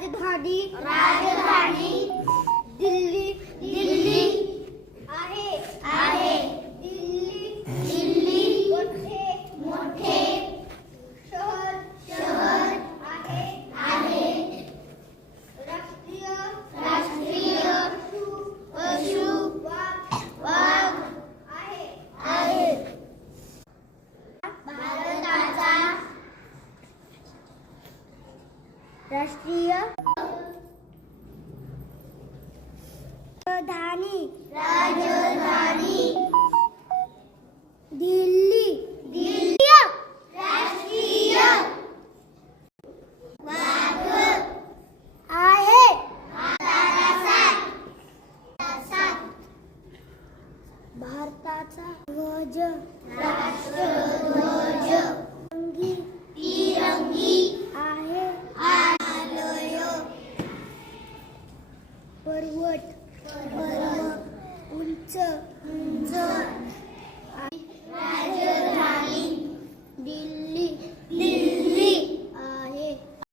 राजधानी राजधानी दिल्ली दिल्ली आहे आहे दिल्ली दिल्ली मोठे मोठे शहर शहर आहे आहे राष्ट्रीय राष्ट्रीय पशु वाघ वाघ आहे आहे भारताचा राष्ट्रीय राजधानी राजधानी दिल्ली दिल्ली राष्ट्रीय वाघ आहे भारताचा ध्वज राष्ट्रध्वज तिरंगी तिरंगी आहे आलय पर्वत पर्वत उंच उंच